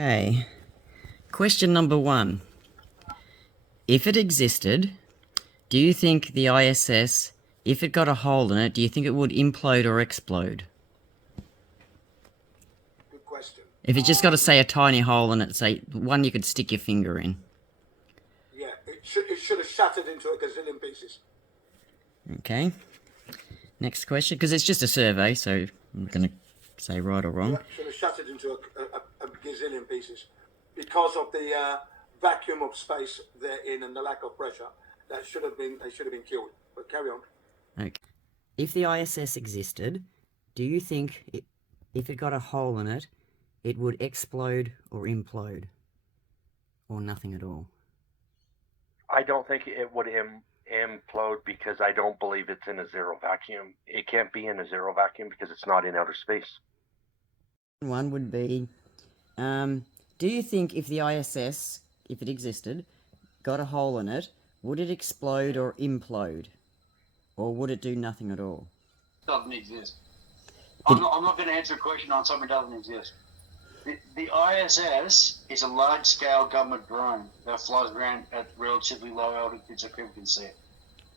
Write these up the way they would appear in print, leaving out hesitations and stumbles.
Okay. Question number 1. If it existed, do you think the ISS, if it got a hole in it, do you think it would implode or explode? Good question. If it just got to say a tiny hole in it, say one you could stick your finger in. Yeah, it should have shattered into a gazillion pieces. Okay. Next question, because it's just a survey, so I'm not going to say right or wrong. Yeah, should have shattered into a gazillion pieces because of the vacuum of space they're in and the lack of pressure. They should have been killed. But carry on. Okay. If the ISS existed, do you think if it got a hole in it, it would explode or implode? Or nothing at all? I don't think it would implode because I don't believe it's in a zero vacuum. It can't be in a zero vacuum because it's not in outer space. One would be, do you think if the ISS, if it existed, got a hole in it, would it explode or implode? Or would it do nothing at all? Doesn't exist. I'm not going to answer a question on something that doesn't exist. The ISS is a large-scale government drone that flies around at relatively low altitude so people can see it.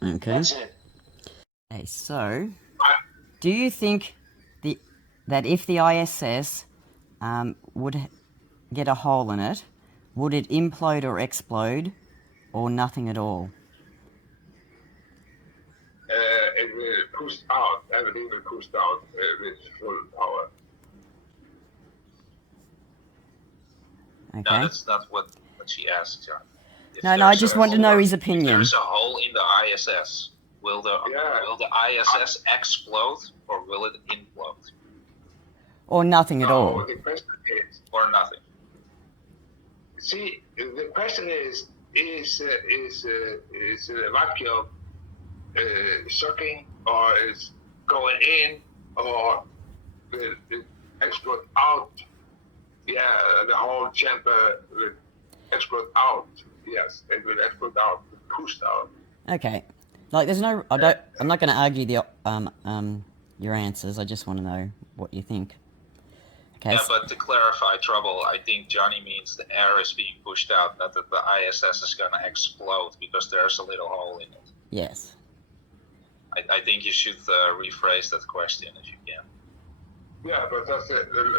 Okay. That's it. Okay, so, do you think that if the ISS would get a hole in it, would it implode or explode, or nothing at all? It will push out, everything will push out with full power. Okay. No, that's not what she asked, John. No, I just want to know his opinion. If there's a hole in the ISS, will the ISS explode or will it implode? Or nothing at all? The question is, or nothing. See, the question is a vacuum sucking or is going in or will it explode out? Yeah, the whole chamber will explode out. Yes, it will explode out, pushed out. Okay. Like, there's no... I'm not going to argue your answers. I just want to know what you think. Okay. Yeah, but to clarify trouble, I think Johnny means the air is being pushed out, not that the ISS is going to explode because there's a little hole in it. Yes. I think you should rephrase that question if you can. Yeah, but that's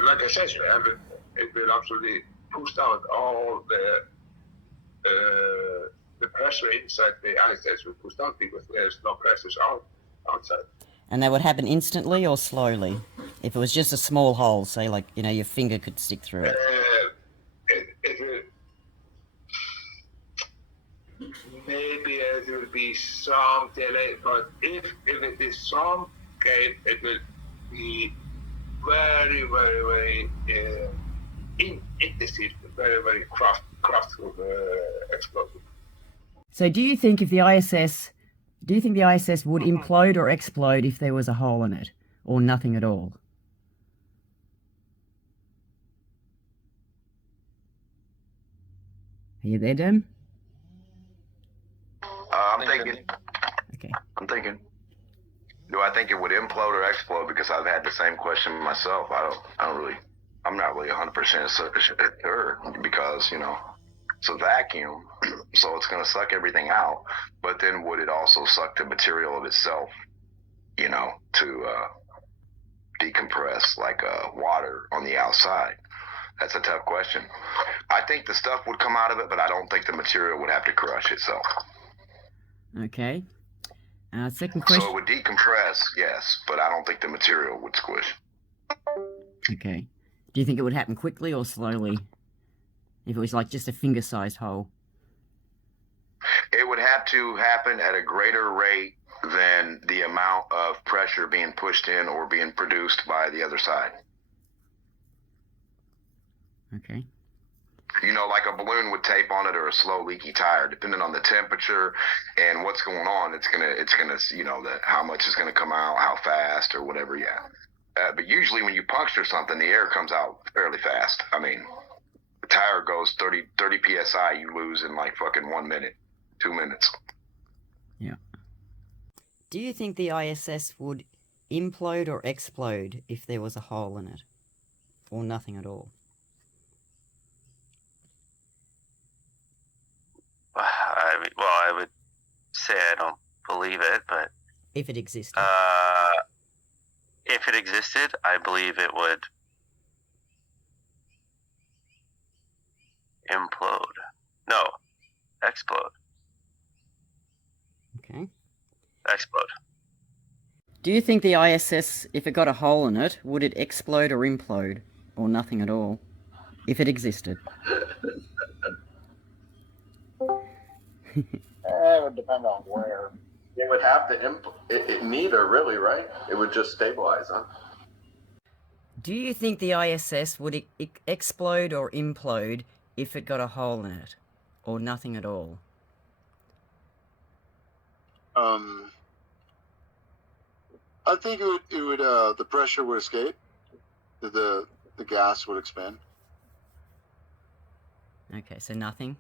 like I said, it will absolutely push out all the pressure inside the ISS will push out because there's no pressure outside. And that would happen instantly or slowly? If it was just a small hole, say, like, you know, your finger could stick through it. It will... Maybe it will be some delay, but if it is some case, it will be very, very, very intensive, very, very craftful explosion. So do you think if the ISS... Do you think the ISS would implode or explode if there was a hole in it? Or nothing at all? Are you there, Dem? I'm thinking. Okay. I'm thinking. Do I think it would implode or explode? Because I've had the same question myself. I'm not really 100% sure because, you know, it's a vacuum, so it's going to suck everything out. But then would it also suck the material of itself, you know, to decompress like water on the outside? That's a tough question. I think the stuff would come out of it, but I don't think the material would have to crush itself. Okay. Second question. So it would decompress, yes, but I don't think the material would squish. Okay. Do you think it would happen quickly or slowly? If it was like just a finger-sized hole? It would have to happen at a greater rate than the amount of pressure being pushed in or being produced by the other side. Okay. You know, like a balloon with tape on it or a slow leaky tire, depending on the temperature and what's going on, it's gonna, you know, how much is gonna come out, how fast or whatever. Yeah. But usually when you puncture something, the air comes out fairly fast. I mean, the tire goes 30 PSI, you lose in like fucking 1 minute, 2 minutes. Yeah. Do you think the ISS would implode or explode if there was a hole in it? Or nothing at all? I would say I don't believe it, but If it existed. if it existed, I believe it would implode. No, explode. Okay. Explode. Do you think the ISS, if it got a hole in it, would it explode or implode? Or nothing at all? If it existed. It would depend on where. It would have to neither, really, right? It would just stabilize, huh? Do you think the ISS would explode or implode if it got a hole in it? Or nothing at all? I think it would the pressure would escape. The gas would expand. Okay, so nothing?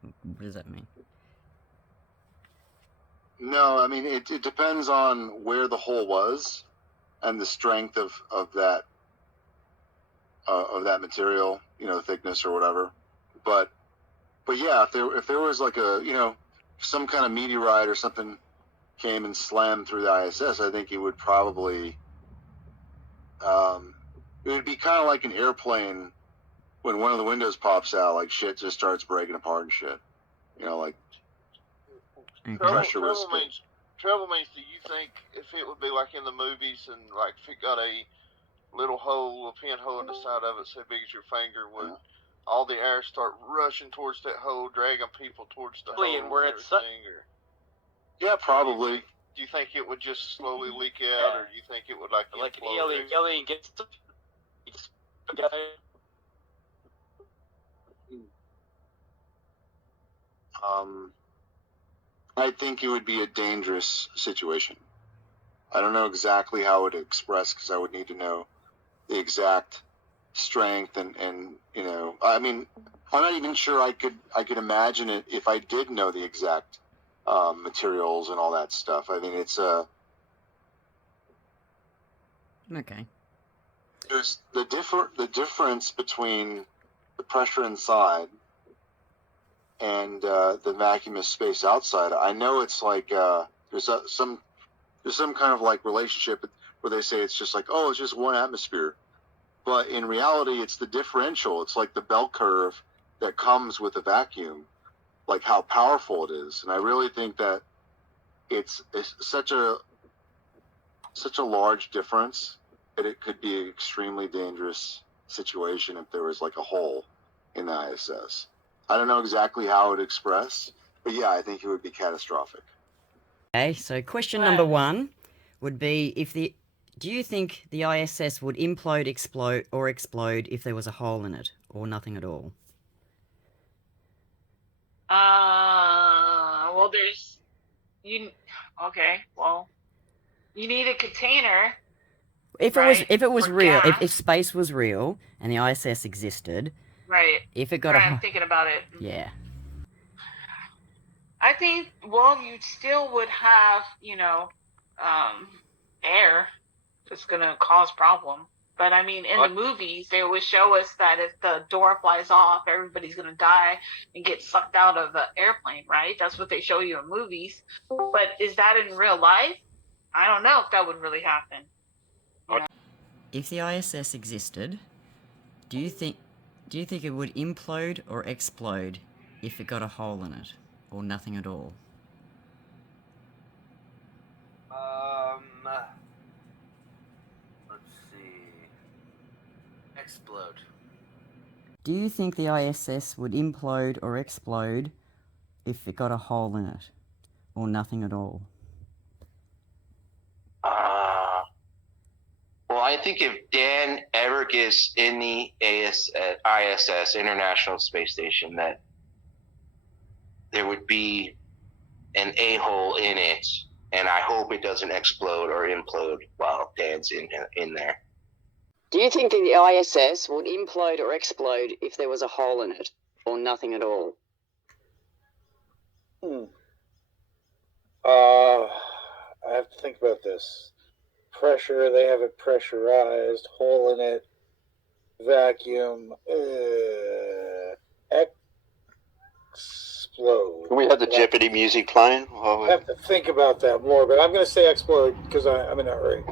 What does that mean? No, I mean, it depends on where the hole was and the strength of that material, thickness or whatever. But yeah, if there was like some kind of meteorite or something came and slammed through the ISS, I think it would probably it would be kind of like an airplane when one of the windows pops out, like shit just starts breaking apart and shit. Like pressure was. Trouble means, do you think if it would be like in the movies and like if it got a little hole, a pinhole in the side of it so big as your finger, would all the air start rushing towards that hole, dragging people towards the hole and where it's Yeah, probably. Do you think it would just slowly leak out, or do you think it would like an alien gets together? I think it would be a dangerous situation. I don't know exactly how it would express because I would need to know the exact strength and I mean, I'm not even sure I could imagine it if I did know the exact materials and all that stuff. I mean, it's okay. There's the difference between the pressure inside and the vacuumous space outside. I know it's like there's some kind of like relationship where they say it's just like, oh, it's just one atmosphere, but in reality it's the differential. It's like the bell curve that comes with a vacuum, like how powerful it is. And I really think that it's such a large difference that it could be an extremely dangerous situation if there was like a hole in the ISS. I don't know exactly how it would express, but yeah, I think it would be catastrophic. Okay, so question number 1 would be do you think the ISS would implode, explode if there was a hole in it, or nothing at all? Well, you need a container. If it was real, if space was real and the ISS existed, right? If it got I'm thinking about it. Yeah. I think, you still would have, air that's going to cause problem. But I mean, in the movies, they always show us that if the door flies off, everybody's going to die and get sucked out of the airplane, right? That's what they show you in movies. But is that in real life? I don't know if that would really happen. If the ISS existed, do you think it would implode or explode if it got a hole in it, or nothing at all? Let's see. Explode. Do you think the ISS would implode or explode if it got a hole in it, or nothing at all? Well, I think if Dan ever gets in the ISS, International Space Station, that there would be an a-hole in it, and I hope it doesn't explode or implode while Dan's in there. Do you think the ISS would implode or explode if there was a hole in it, or nothing at all? I have to think about this. Pressure, they have it pressurized, hole in it, vacuum, explode. Can we have the Jeopardy music playing? I have to think about that more, but I'm going to say explode because I'm in a hurry.